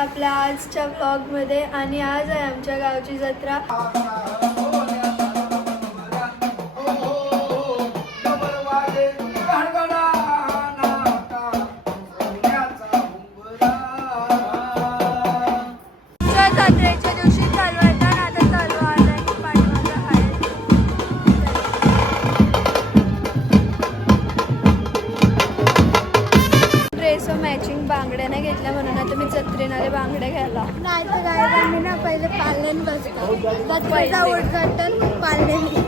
आपल्या आजच्या व्लॉगमध्ये. आणि आज आहे आमच्या गावची जत्रा. जत्रेच्या दिवशी चालू आहे तर आता चालू आलाय पाठीमागं आहे. ड्रेस मॅचिंग बांगड्या नाही घेतल्या म्हणून आता मी जत्रेनाले बांगड्या घ्यायला. नाही तर काय आम्ही ना पहिले पाल्यान बसतो जत्रेचा उद्घाटन पाल्याने.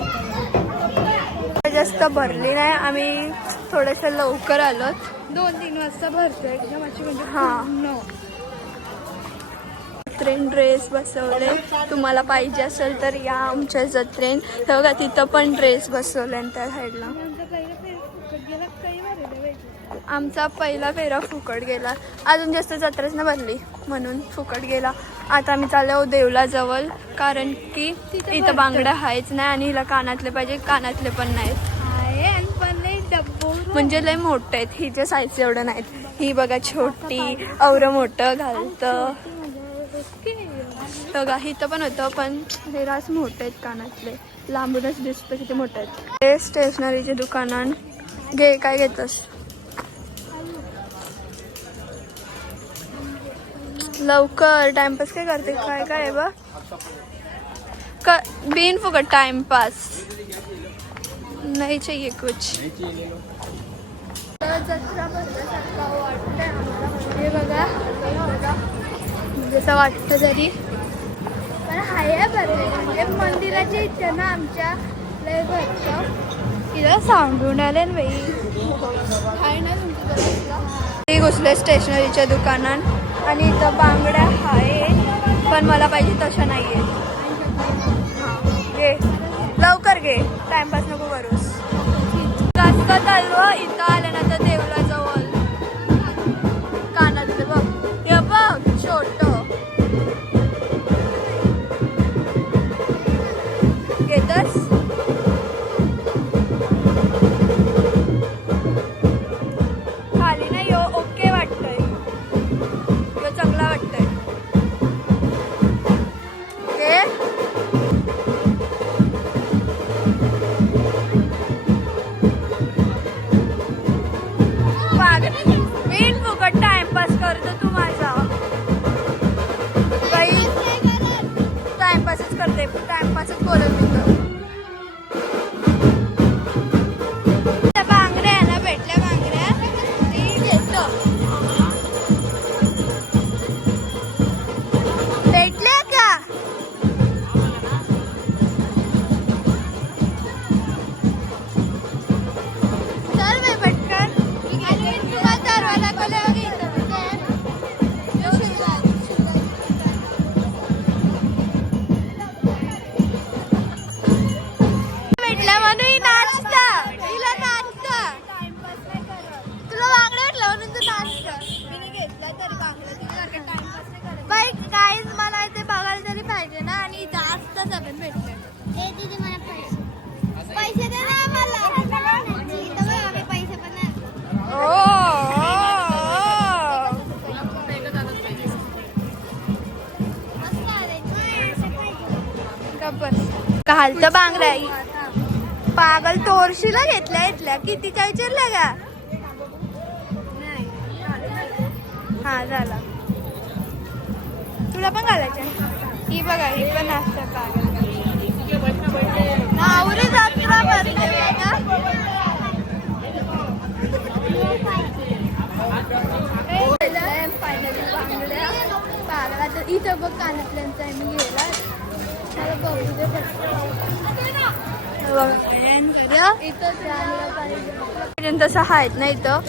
जास्त भरली नाही, आम्ही थोडंसं लवकर आलो. 2-3 वाजता भरतोय एकदम अशी म्हणजे. हां जत्रेन ड्रेस बसवले. तुम्हाला पाहिजे असेल तर या आमच्या जत्रेन. तर बघा तिथं पण ड्रेस बसवले त्या साईडला. आमचा पहिला फेरा फुकट गेला. अजून जास्त जत्राच ना भरली म्हणून फुकट गेला. आता आम्ही चाललो देवला जवळ, कारण की इथं बांगड्या आहेच नाही आणि हिला कानातले पाहिजे. कानातले पण नाहीत म्हणजे लय मोठे आहेत. हिच्या साईजचे एवढं नाहीत. ही बघा छोटी, और मोठं घालतं. बघा इथं पण होतं पण हे रास मोठे आहेत कानातले. लांबूनच दिसतं किती मोठे आहेत. हे स्टेशनरीच्या दुकानात घे. काय घेतस? लवकर टाइमपास काय करते? काय काय आहे बा बिन फुकट टाइमपास नाही चाहिए कुछ. जत्रा भरल्यासारखं वाटतंय आम्हाला. हे बघा जसं वाटतं तरी पण हाय भरले. म्हणजे मंदिराच्या इथं ना आमच्या लय भरतं. तिला सांगून आले ना बाई. आहे ना तुमची घुसले स्टेशनरीच्या दुकानात आणि इथं बांगड्या आहे पण मला पाहिजे तशा नाही आहेत. घे लवकर घे, टाइमपास नको करूस. जास्त चालवा. इथं आल्यानंतर देवला जवळ कानातलं बघ. हे बघ छोट घेतस. खाली ना यो ओके वाटतंय. यो चांगला वाटतंय. घे. बिन फुकट टाइमपास करतो तू माझा. काही टाइमपासच करते. टाइमपासच बोलत होतं. त्या बांगड्या ना भेटल्या बांगड्या ती घेतो. भेटल्या का? चल बाई पटकन. दरवाजा खोले भेटला म्हणून नाचता. तिला नाचता. तुला बांगड्या भेटला म्हणून तू नाचता. मी घेतला तरी बांगड्या बाई काहीच मला इथे बघायला तरी पाहिजे ना. आणि जास्त आपण भेटले. मला पैसे दे ना मला. पैसे पण नाही. घालतं बांगड्या. पागल तोरशीला घेतल्या इथल्या. कितीच्या विचारल्या का? हा झाला. तुला पण घालायच्या. ही बघा ही पण असतं पागल. नावरी जत्रा भरते बघा. फायनली बांगड्या पागला. तर इथं बघ कानातल्यांचा आहे मी गेला. बघू दे तसं आहेत ना इथं.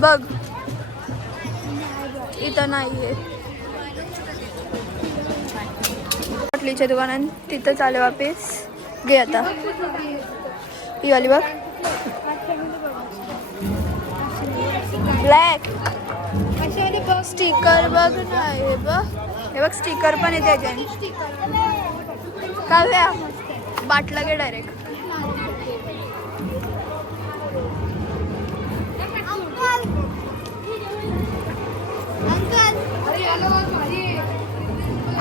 बघ इथं नाहीये. बाटलीच्या दुकानात तिथं चालू वापिस. घे आता ही वाली बघ ब्लॅक. स्टिकर बघ ना. हे बघ स्टिकर पण आहे त्याच्याने. काय बाटला घे डायरेक्ट.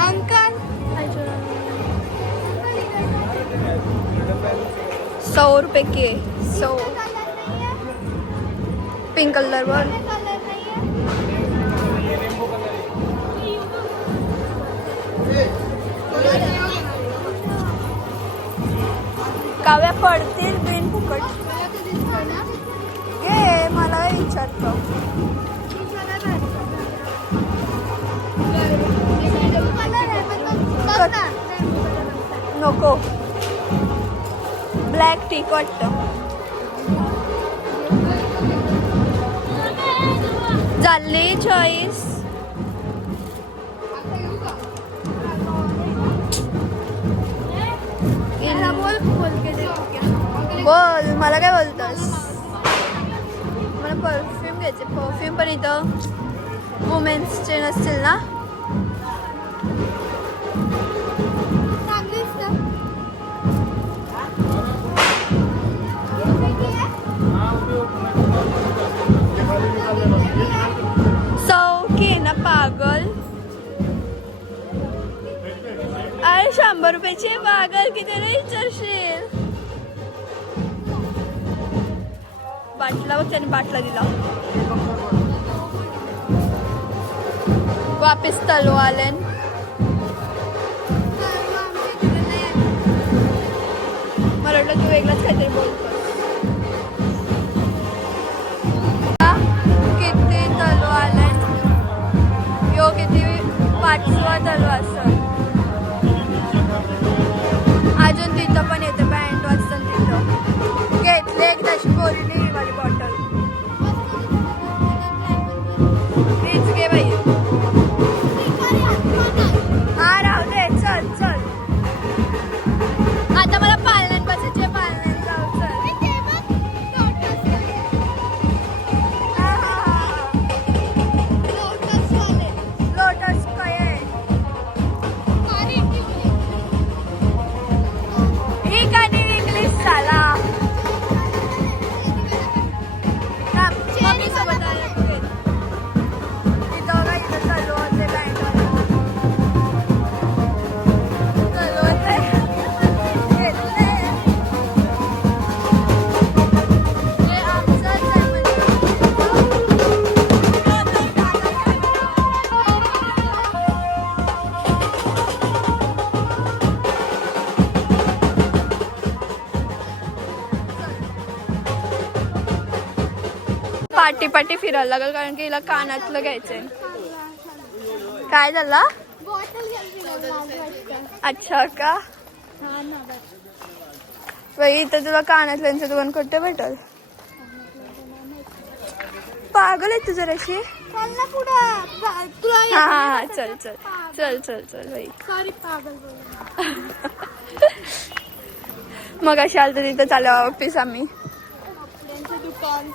अंकल 100 रुपये के 100 पिंक कलर वर काव्या पडतील बिन फुकट ये मला विचारतो नको ब्लॅक टी वाटतं झाली चॉईस बोल मला काय बोलतोस मला परफ्यूम घ्यायचे परफ्यूम पण इथं वुमेन्सचे नसतील ना ना पागल अरे 100 रुपयाची पागल किती विचारशील बाटला बघ त्याने बाटला दिला वापिस तलो आले मला वाटलं तू वेगळाच काहीतरी बोलतो किती तलो आले यो किती 5वा तलो असं अजून तिथं पण येते पॅन्ट वाजता तिथं घेतले एकदाची कोरिनी वाली बॉटल तीच घे बाई हा राहू दे चल चल आता मला पालण्यात बसायचे पालण्यात जाऊ चल लोटस काय आहे ही गाणी विकलीस साला मम्मी सोबत आले इथं का इथं चालू होते चालू होते पाटी पाटी फिरायला लागल कारण की हिला कानातलं घ्यायचंय काय झालं अच्छा का बाई इथं तुला कानातल्यांचं दुकान कुठे भेटल पागल आहे तू जराशी हा हा चल चल चल चल चल बाई मग अशी आलं तर तिथं चालू ऑफिस आम्ही दुकान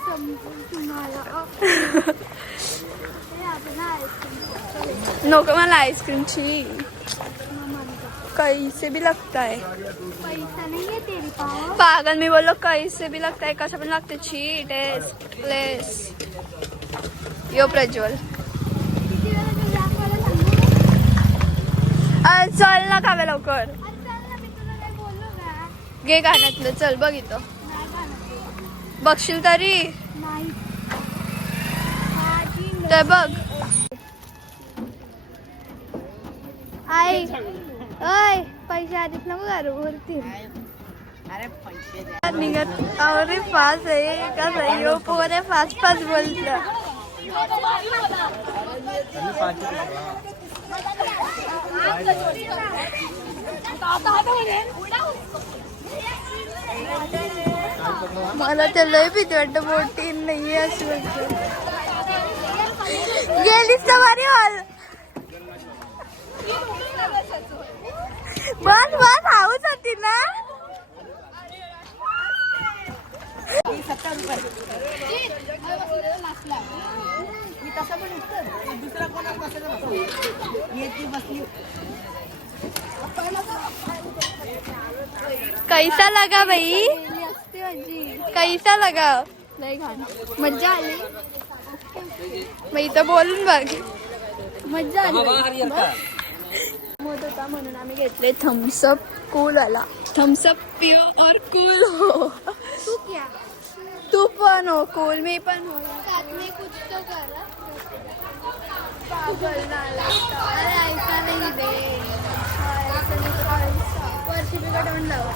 नको मला आइसक्रीमची कैसे भी लगता है पैसा नहीं है तेरी पास पागल मी बोलो कैसे भी लगता है कसं पण लागते छी टेस्ट प्लेस यो प्रज्वल चल ना काव्या लवकर घे कानातलं चल बघ इथं बघशील तरी ते बघ आई ओय पैसे आधीच नको घालू वरती निघत अरे पास आहे का सही हो पोरे पाच पाच बोलत मला तर लय भीती वाटतं मोठी नाही अशी वाटत गेलीस तर भारी हॉल बस बस हाऊस होती ना 70 रुपये मी तसा पण दुसरा कोणा बसली कैसा लगा भाई कैसा लगा मजा आली मग इथं बोलून बघ मज्जा आली. मोद होता म्हणून आम्ही घेतले थम्सअप कूल आला. थम्सअप पिओ और कूल हो. तू क्या? तू पण हो कूल, मी पण हो. साथ में कुछ तो कर. पागल नाला. अरे ऐसा नहीं बे. वर्षिपी का तोंड लाव.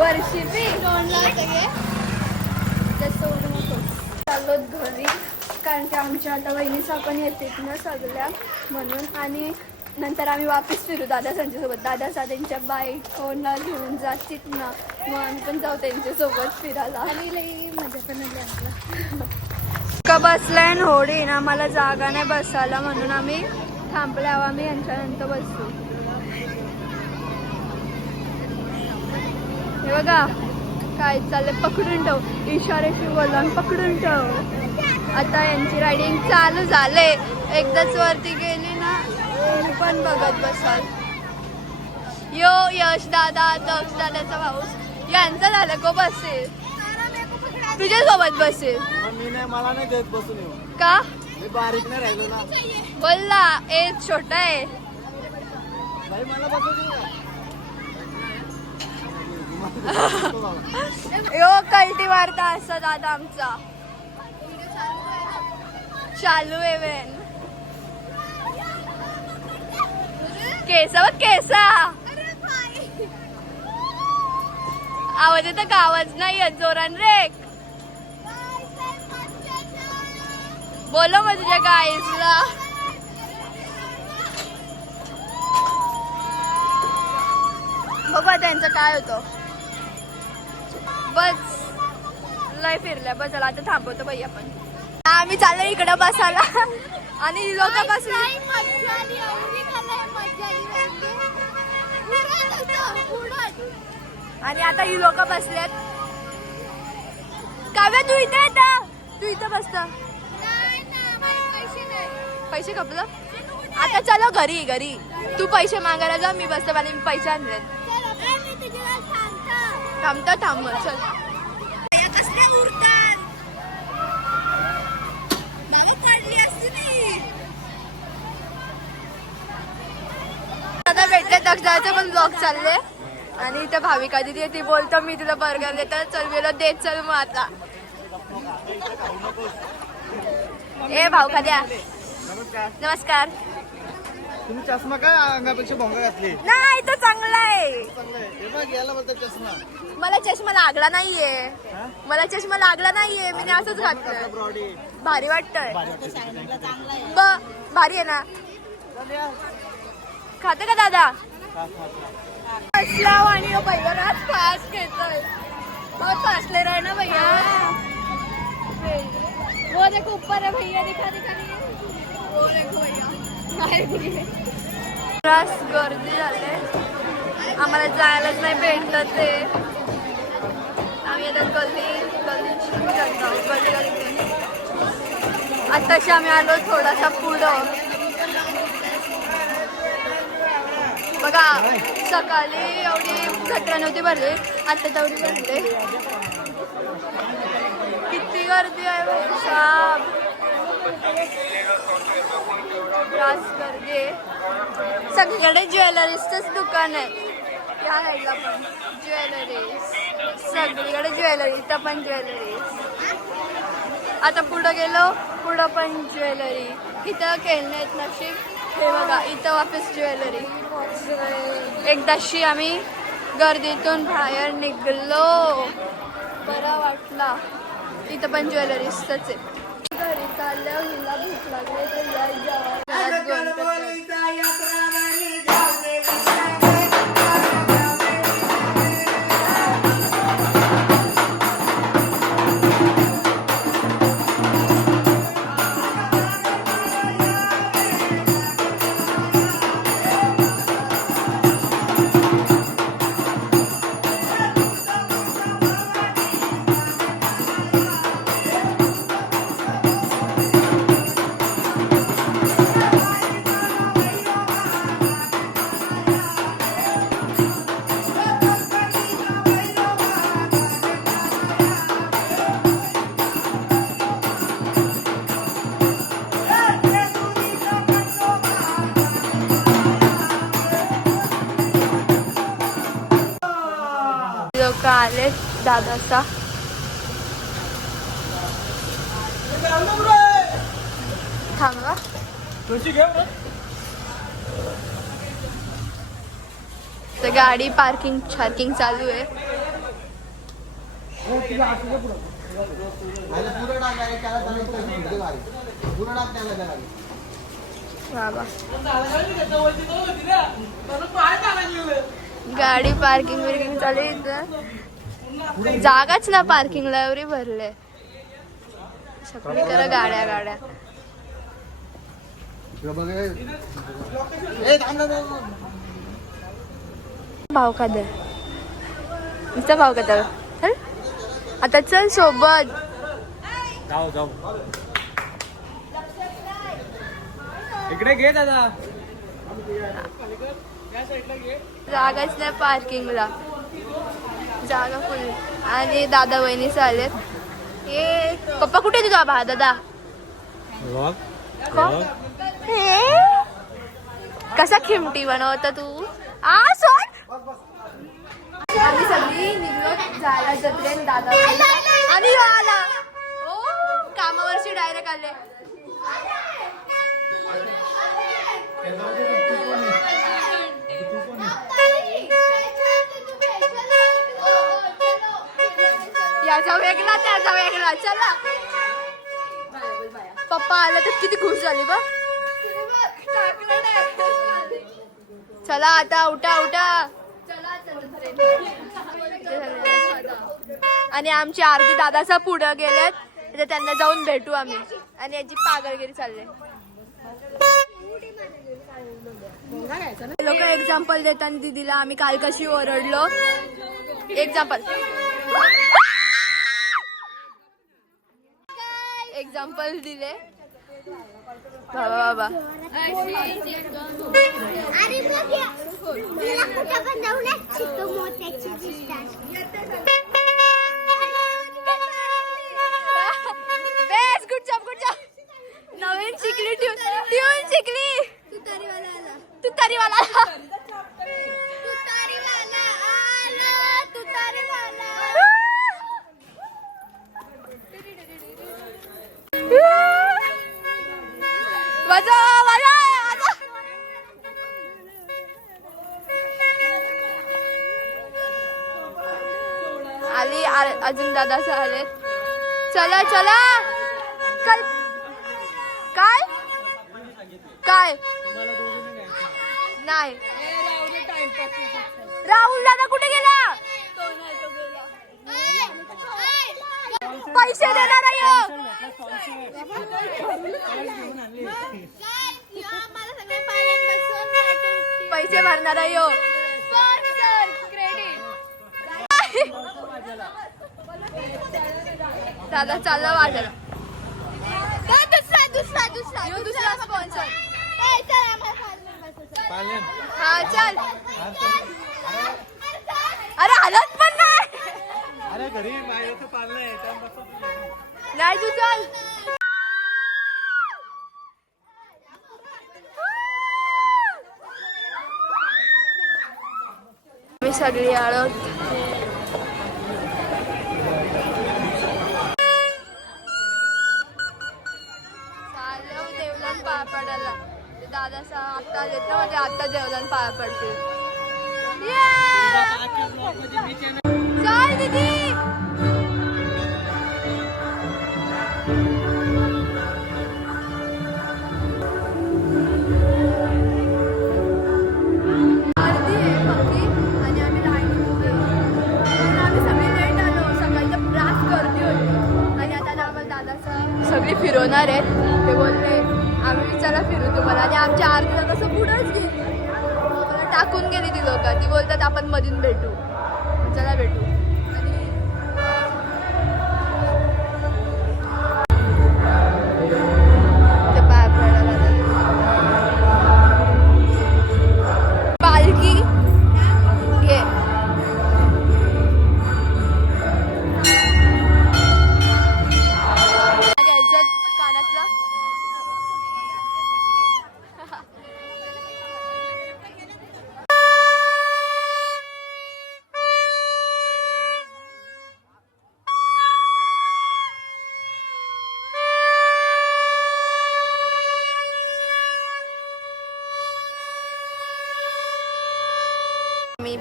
वर्षिपी तोंड लावते गे. जास्त ओढू नको. चाललो घरी कारण की आमच्या आता वहिनीचा पण येते ना सगळ्या म्हणून. आणि नंतर आम्ही वापस फिरू दादा त्यांच्यासोबत. दादा त्यांच्या बाईकला घेऊन जातील ना, मग आम्ही पण जाऊ त्यांच्यासोबत फिरायला. आणि लई मजा पण आली आम्हाला. का बसलाय होडी ना, मला जागा नाही बसायला म्हणून आम्ही थांबल्यावर आम्ही यांच्यानंतर बसू. हे बघा काय चाललंय. पकडून ठेव, इशाऱ्याशी बोलून पकडून ठेव. आता यांची रायडिंग चालू झाले. एकदाच वरती गेली ना तुम्ही पण बघत बसाल. यो यश दादा, दक्ष दादाचा भाऊ यांचं झालं को बसेल. तुझ्या सोबत बसेल. मी नाही, मला नाही देत बसून येऊ. का? मी बारीक नाही राहिलो ना. बोलला एज छोटा आहे. भाई मला बसून यो कल्टी मारता असं दादा आमचा. चालू आहे वेन. केसा बघ केसा. आवाज येतं का? आवाज नाही येत जोरान रे. बोलो मग तुझ्या गाईसला. बघा त्यांचं काय होतं. बस लय फिरल्या. बस चला आता थांबवतो बाई आपण. आम्ही चाललो इकडं बसायला आणि लोक बसले. आणि आता ही लोक बसल्यात. काव्या तू इथे येता, तू इथं बसता. पैसे खपलं. आता चलो घरी. घरी तू पैसे मागायला जा, मी बसते. मला मी पैसे आणले. थांबता थांब चल. कसल्या उरतात मामा पडली असती नाही. आता भेटले दक्षाचे पण ब्लॉग चालले. आणि इथे भाविका दिदी ती बोलतो मी तुला बर्गर देतो. चल गेलो देत चल मग आता. ए भाऊ का द्या. नमस्कार. तुम्ही चष्मा काय अंगापेक्षा भोंगा घातली? नाही तो चांगला आहे. हे बघ याला बोलतात चष्मा. मला चष्मा लागला नाहीये. मला चष्मा लागला नाहीये. मी असंच घातलं. भारी वाटतंय. भारी आहे ना. खाते का दादा? असला आणि भैया ना फास्ट घेतोय. बहुत फासले रहे ना भैया. वो देखो ऊपर है भैया. दिखा दिखा वो देखो भैया. गर्दी झाले. आम्हाला जायलाच नाही भेटलं ते. आम्ही आता गल्ली आताशी आम्ही आलो थोडासा पुढं. बघा सकाळी एवढी जत्रा नव्हती भरली, आता तेवढी भरते. किती गर्दी आहे भाई साहेब. जास्त गर्दी आहे. सगळीकडे ज्वेलरीजचंच दुकान आहे. या साईडला पण ज्वेलरीज. सगळीकडे ज्वेलरी. इथं पण ज्वेलरीज. आता पुढं गेलो, पुढं पण ज्वेलरी. इथं खेळणे आहेत नशीब. हे बघा इथं वापस ज्वेलरी. एकदाशी आम्ही गर्दीतून बाहेर निघलो. बरा वाटला. इथं पण ज्वेलरीजच आहे. घरी चालल्यावर हिला भूक लागली तर दादाचा. थांबा तर गाडी पार्किंग चालू आहे. बाबा गाडी पार्किंग चालू आहे इथं. जागाच ना पार्किंगला एवढी भरले सगळी करा गाड्या. भाव का दर नुसता भाव का दर. चल आता चल सोबत जाऊ इकडे घे दादा. जागाच नाही पार्किंगला. जागा फुल. आणि दादा वहिनीच आलेत. ए पप्पा कुठे तुझा बा दादा. कसा खिमटी बनवता तू. सोड. आम्ही सगळी निघलो जायला जत्रेन. दादा आणि आला कामावरची डायरेक्ट आले. याचा वेगळा त्याचा वेगळा. चला पप्पा आला तर किती खुश झाली बा. चला आता उठा. आणि आमची आरती दादाचा पुढं गेलेत तर त्यांना जाऊन भेटू आम्ही. आणि याची पागलगिरी चालले. लोक एक्झाम्पल देतात दीदीला. आम्ही काल कशी ओरडलो. एक्झाम्पल दिले. बाबा गुड जॉब. नवीन शिकली ट्यून शिकली. तू तारीवाला आली. अजून दादाचं आले. चला काय नाही. राहुल दादा कुठे गेला. पैसे देणार पैसे भरणार यो. दादा चालला वाजायला. दुसरा स्पॉन्सर. हा चल. अरे हालत पण नाही. घरी नाही तू चल. मी सगळी आळत. देवलान पाया पडायला. दादा आता येत ना म्हणजे आता देवलान पाया पडतील. चल दीदी. सगळी फिरवणार आहेत. ते बोलले आम्ही विचारा फिरू तुम्हाला. आणि आमच्या आरतीला कसं पुढंच गेली. मला टाकून गेली ती लोक. ती बोलतात आपण मधून भेटू. चला भेटू. पालखी घे.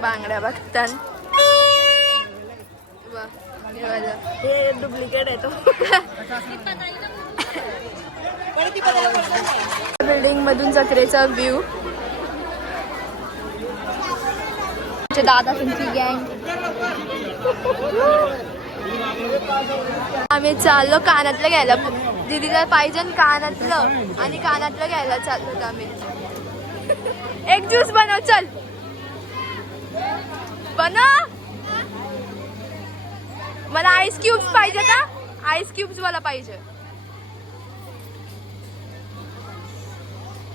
बांगड्या बघतात. वा, हे बघा. हे डुप्लिकेट आहे तो. बिल्डिंग मधून जत्रेचा व्ह्यू. दादा तुमची गँग. आम्ही चाललो कानातलं घ्यायला. दीदीला पाहिजे कानातलं आणि कानातलं घ्यायला चाललो आम्ही. एक ज्यूस बनव चल. बनव. मला आईस क्यूब्स पाहिजे का? आईस क्यूब्स मला पाहिजे.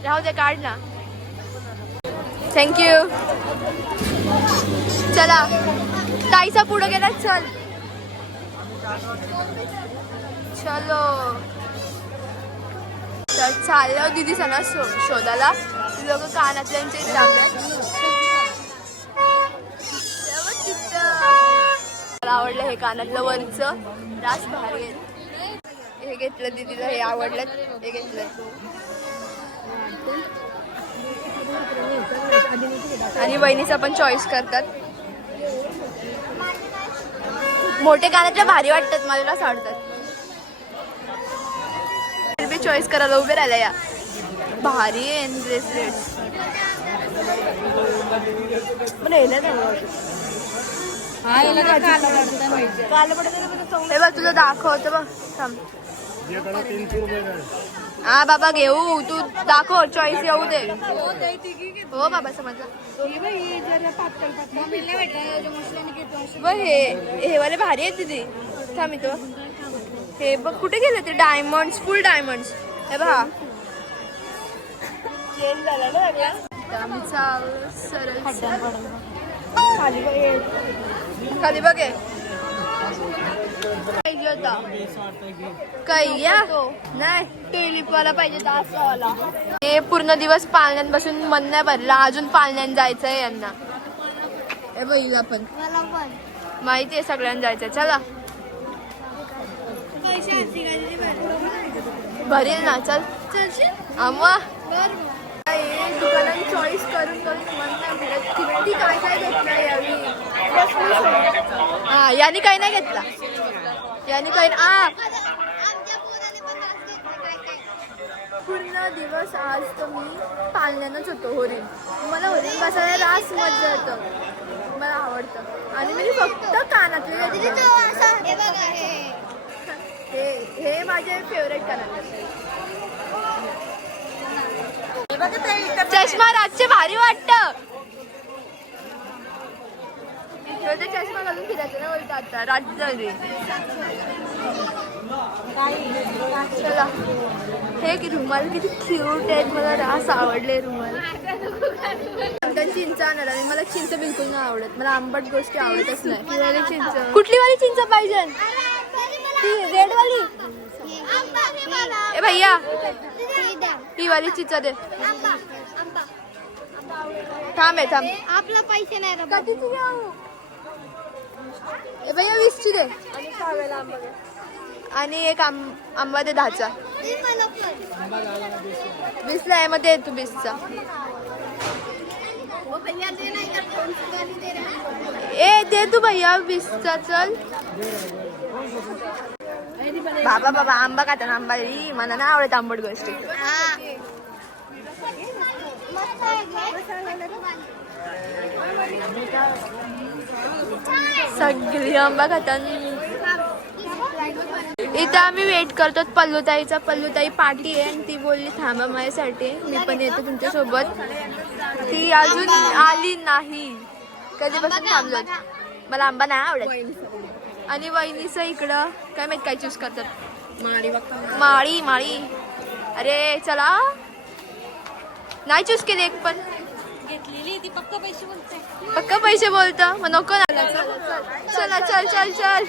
राहू दे काढ ना. थँक्यू. चला ताईचा पुढे गेला. चल चलो. तर चाललो दीदी सणा शोधाला. लोक कानातल्यांचे लागतात. मला आवडलं हे कानातलं वरचं. रास भारी आहे. हे घेतलं दीदीला. हे आवडलं. हे घेतलं. आणि वहिनीचा पण चॉईस करतात. मोठे कानातले भारी वाटतात मला. आवडतात. चॉईस करायला उभे राहिला. या भारी आहे ब्रेसलेट. हे बघ तुला दाखवतो बघ. थांब. हा बाबा घेऊ. तू दाखव. चॉईस येऊ दे. हो बाबा समजलं. हे वाले भारी आहेत दीदी. थांब इथं. हे बघ कुठे गेले ते डायमंड्स. फुल डायमंड्स. हे बघा. खाली बघे काही या नाही. टेलिपवाला पाहिजे. दासवाला. हे पूर्ण दिवस पाळण्यांपासून मन नाही भरला. अजून पाळण्यात जायचंय यांना. हे बघितलं पण माहिती आहे सगळ्यांना जायचंय. चला भरेल ना. चल आम्हा दुकानात चॉईस करून किती काय काय घेतलं यावी. हा याने काही नाही घेतला. याने काही पूर्ण दिवस आज तर मी पाळण्यानंच होतो. होरीन. मला होरीन बसायला रास मजा येतं. मला आवडतं. आणि मी फक्त कानातले हे माझे फेवरेट कानातले. चष्मा रातचे भारी वाटतं. चष्मा घालून फिरायचं ना बोलतो. आता रात झाली. चला. हे रुमाल किती क्यूट आहेत. मला रास आवडले रुमाल. चिंच आणणार. आणि मला चिंच बिलकुल नाही आवडत. मला आंबट गोष्टी आवडतच नाही. चिंच कुठली वाली चिंच पाहिजे? ती रेड वाली. ए भैया ही वाली चिंच दे. थांब आहे थांब. आपला पैसे नाही. ए भैया 20ची दे. आणि एक आंबा दे 10चा. 20ला आहे मग दे तू 20चा. ए दे तू भैया 20चा. चल बाबा बाबा आंबा खाता ना. आंबा मला नाही आवडत आंबट गोष्टी. सगळी आंबा खातात. इथं आम्ही वेट करतो पल्लूताईचा. पल्लूताई पाठी आहे आणि ती बोलली थांबा माझ्यासाठी. मी पण येते तुमच्या सोबत. ती अजून आली नाही. कधीपासून थांबलो. मला आंबा नाही आवडत. आणि वहिनीचं इकडं काय माहित काय चूज करतात. माळी माळी. अरे चला नाही चूज केले एक पण. घेतलेली ती पक्का पैसे बोलते. पक्का पैसे बोलतं मग नको ना. चला चल चल चल.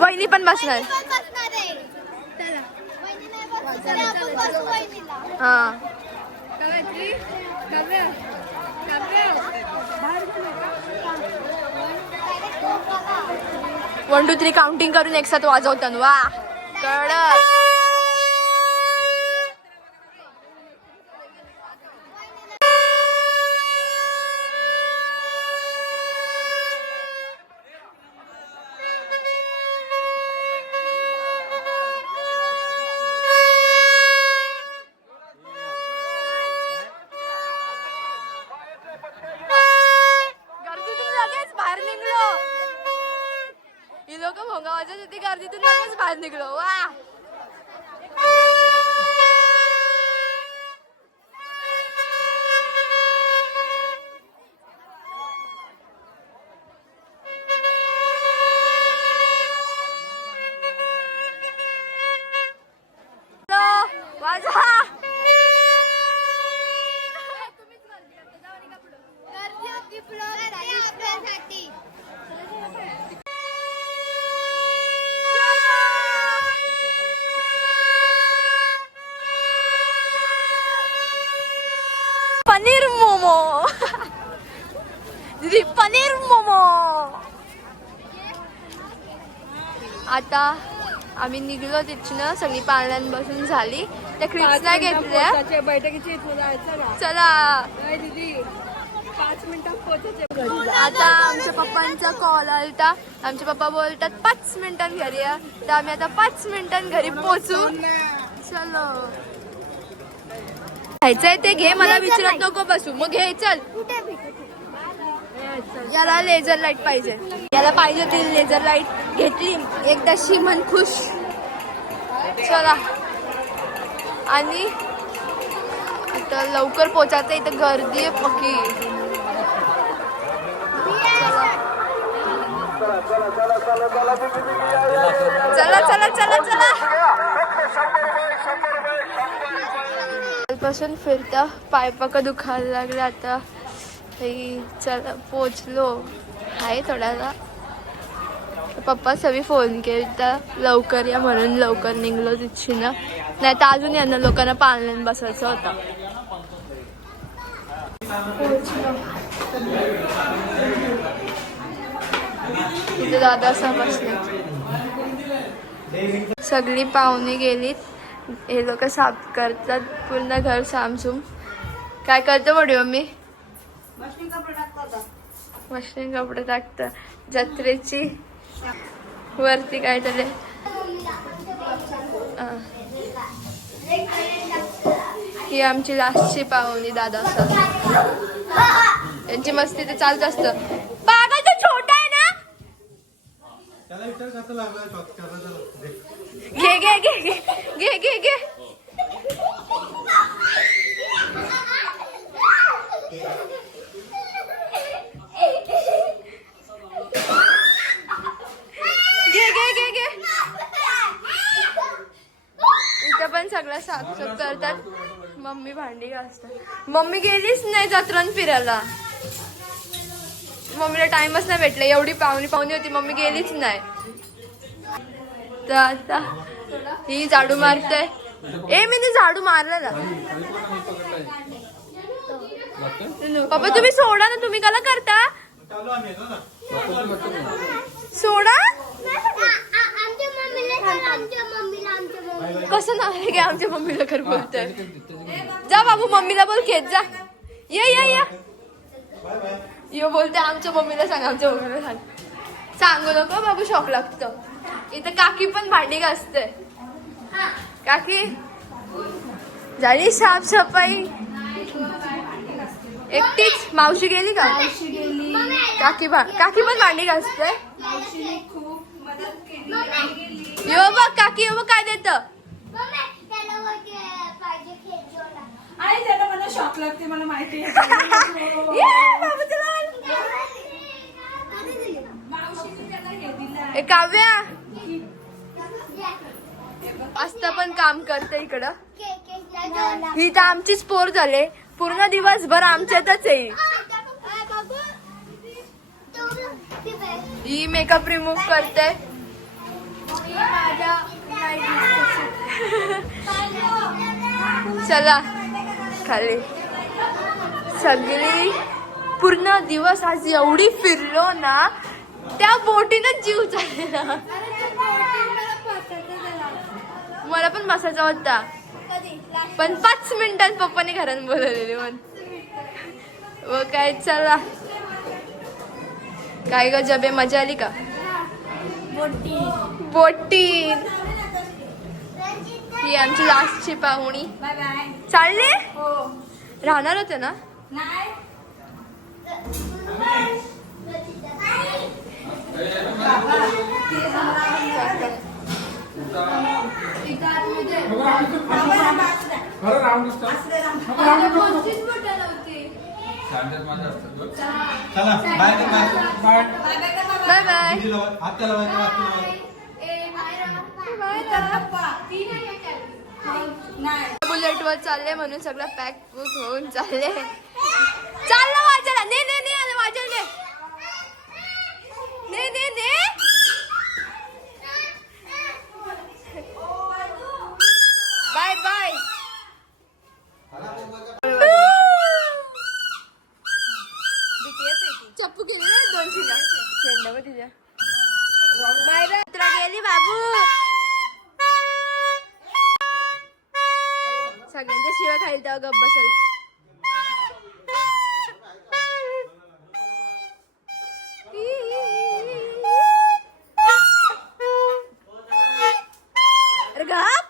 वहिनी पण बसणार. हा 1 2 3 काउंटिंग करून एक साथ वाजवतात. वा कडक. लोक भोंगा वाजत होती गर्दीतून लगेच बाहेर निघलो वा. पनीर मोमो दीदी पनीर मोमो. आता आम्ही निघलो तिथनं सगळी पाळण्यात बसून झाली. त्या क्रिप्स घेतल्या बैठकीची जायचं ना. चला दीदी 5 मिनिटात पोहोचायचे. आता आमच्या पप्पांचा कॉल आलता. आमचे पप्पा बोलतात 5 मिनिटांत घरी या. तर आम्ही आता 5 मिनिटांत घरी पोहोचू. चलो खायचंय ते घे मला विचारत नको बसू. मग घे चल. याला लेझर लाईट पाहिजे. याला पाहिजे ती लेझर लाईट घेतली एकदाशी मन खुश. चला आणि इथं लवकर पोचायचं. इथं गर्दी आहे पक्की. चला चला चला चला. कालपासून फिरता पाय पका दुखायला लागले. आता चला पोचलो आहे थोड्याला. पप्पा सगळी फोन केला लवकर या म्हणून. लवकर निघलो तिथशीनं. नाही तर अजून यांना लोकांना पाळण्यात बसायचं होतं. तिथे दादा असं बसले. सगळी पाहुणे गेलीत. हे लोक साफ करतात पूर्ण घर सामसूम. काय करतो बडी मम्मी? मशीन कपडे टाकतं. जत्रेची वरती काय तरी ही आमची लास्टची पाहुणी दादा असं. यांची मस्ती ते चालत असतं. बागा तो छोटा आहे ना. घे घे घे घे घे घे. इथं पण सगळं साफसूफ करतात. मम्मी भांडी घासतात. मम्मी गेलीच नाही जत्रण फिरायला. मम्मीला टाइमच नाही भेटला. एवढी पाहुणी होती मम्मी गेलीच नाही. तर आता ही झाडू मारते. मी ती झाडू मारलेला. पप्पा तुम्ही सोडा ना. तुम्ही कला करता सोडा. कसं नाव आहे आमच्या मम्मीला कर बोलतोय. जा बाबू मम्मीला बोल घेत जा. या यो बोलते आमच्या मम्मीला सांग. आमच्या मम्मीला सांग. सांगू नको बाबू शॉक लागतं. इथं काकी पण भांडी घासते. काकी झाली साफसफाई. एकटीच मावशी गेली का? काकी पण भांडी घासते. यो बघ काकी यो बघ काय देत. मला शॉक लागते. मला माहिती आहे. काव्या आस्था पण काम करते इकडं. ही तर आमचीच पोर झाले. पूर्ण दिवसभर आमच्यातच आहे. ही मेकअप रिमूव्ह करते. चला खाली. सगळी पूर्ण दिवस आज एवढी फिरलो ना. त्या बोटीनच जीव झालेला. मला पण बसायचा होता पण 5 मिनिटात पप्पाने घरात बोलवलेले. व काय चला काय ग जबे मजा आली का? बोटीन ही आमची लास्टची पाहुणी. चालले राहणार होते ना. खरं राऊंड असतं. कोणतीच बोटं नव्हती. शांतात माझ्या असतात बघ. चला बाय बाय बाय बाय हात त्याला लावायचं, हात त्याला लावायचं. बुलेट वर चालले म्हणून सगळं पॅक बुक होऊन चालले. चाललं वाजायला. ने ने ने आलं वाजायला. ने ने ने बाय बाय. चप्पू गेले 200 ला. तिच्या बाय बाय. तुला गेली बाबू. सगळ्यांच्या शिवाय खाईल तेव्हा गप्प बसल. अरे गप.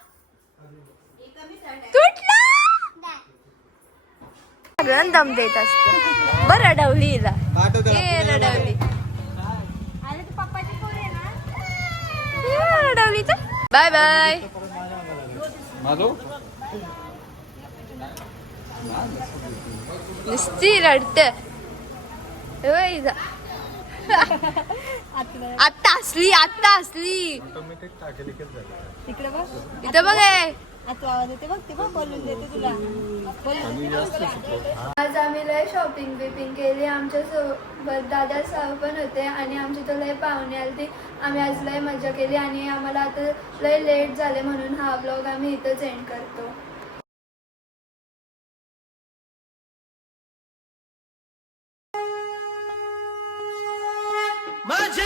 तुटला. सगळ्यांना दम देत असते. बरं रडवली हिला. रडवली. रडवली तर बाय बाय. माधव नुसती रडते. आत्ता असली. तिकडे बघ इथं बघ आहे. तू आवाज येते बघ ते बघ बोलून देते तुला. आज आम्ही लय शॉपिंग बिपिंग केली. आमच्या सोबत दादा साहेब पण होते आणि आमची तर लय पाहुणे आली. आम्ही आज लय मजा केली आणि आम्हाला आता लय लेट झाले म्हणून हा व्लॉग आम्ही इथंच एंड करतो. माझे